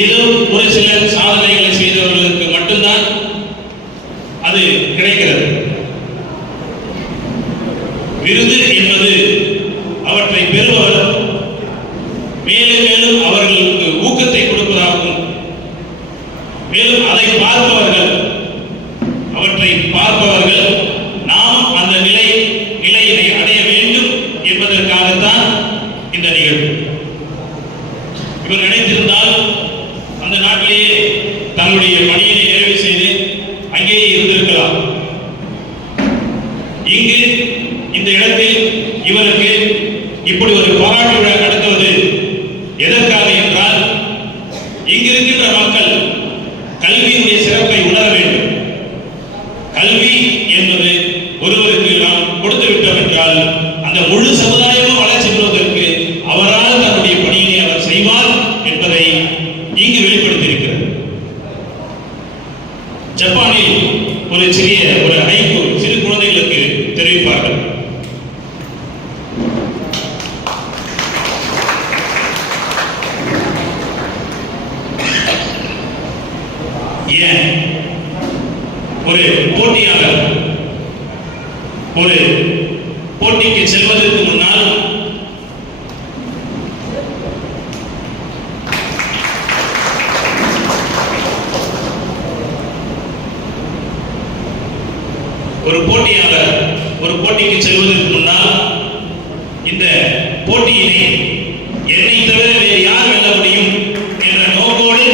ஏதோ ஒரு சில சாதனைகளை செய்தவர்களுக்கு மட்டும்தான் அது கிடைக்கிறது. விருது என்பது அவற்றை பெறுபவர் மேலும் மேலும் அவர்களுக்கு ஊக்கத்தை கொடுப்பதாகும் மேலும் அதை பார்ப்பவர்கள் அவற்றை பார்ப்பவர்கள் நாம் அந்த நிலை நிலையினை அடைய வேண்டும் என்பதற்காகத்தான் இந்த நிகழ்வு. இவர் நினைத்திருந்தால் அந்த தன்னுடைய பணியை நிறைவு செய்து அங்கேயே இருந்திருக்கலாம். இங்கு இந்த இடத்தில் இவருக்கு இப்படி ஒரு போராட்ட விழா நடத்துவது எதற்காக என்றால் இங்கிருக்கின்ற மக்கள் கல்வியினுடைய சிறப்பை உணர வேண்டும். கல்வி என்பது ஒருவருக்கு நாம் கொடுத்து விட்டோம் என்றால் அந்த முழு சமுதாயம் வளர்ச்சி பெறுவதற்கு அவரால் தன்னுடைய பணியினை அவர் செய்வார் என்பதை இங்கு வெளிப்படுத்தியிருக்கிறது ஜப்பானில் ஒரு சிறிய ஒரு ஐந்து சிறு குழந்தைகளுக்கு தெரிவிப்பார்கள். ஏன்? ஒரு போட்டியாளர் ஒரு போட்டிக்கு செல்வதற்கு முன்னால் ஒரு போட்டியாளர் ஒரு போட்டிக்கு செல்வதற்கு முன்னால் இந்த போட்டியினை என்னை தவிர வேறு யார் வெல்ல முடியும் என்ற நோக்கோடு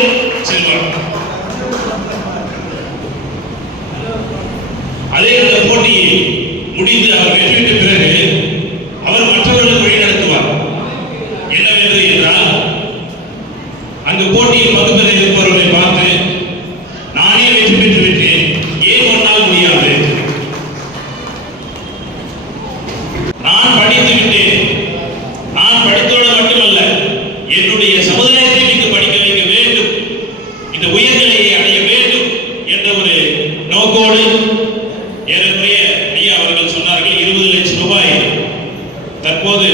செல்வார். அதே அந்த போட்டியை முடிந்து அவர் வெற்றி பிறகு அவர் மற்றவர்களுக்கு வழி நடத்துவார். என்னவென்று என்றால் அங்கு போட்டியில் பங்கு நான் படித்து விட்டேன். நான் படித்தோடு மட்டுமல்ல என்னுடைய சமுதாயத்தை நீங்க படிக்க வைக்க வேண்டும். இந்த உயர்நிலையை அடைய வேண்டும் என்ற ஒரு நோக்கோடு ஏறக்குறைய ஐயா அவர்கள் சொன்னார்கள் இருபது லட்சம் ரூபாய் தற்போது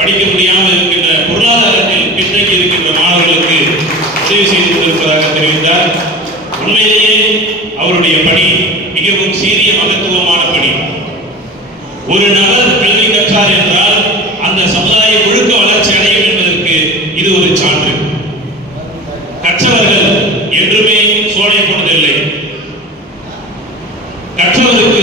படிக்க முடியாமல் இருக்கின்ற பொருளாதாரத்தில் பின்தங்கி இருக்கின்ற மாணவர்களுக்கு உதவி செய்து கொண்டிருப்பதாக தெரிவித்தார். உண்மையிலேயே அவருடைய பணி மிகவும் சீரிய மகத்துவமான பணி. ஒரு நபர் கல்வி கற்றார் என்றால் அந்த சமுதாய ஒழுக்க வளர்ச்சி அடையும் என்பதற்கு இது ஒரு சான்று. கற்றவர்கள் என்றுமே சோழை கொண்டதில்லை. கற்றவருக்கு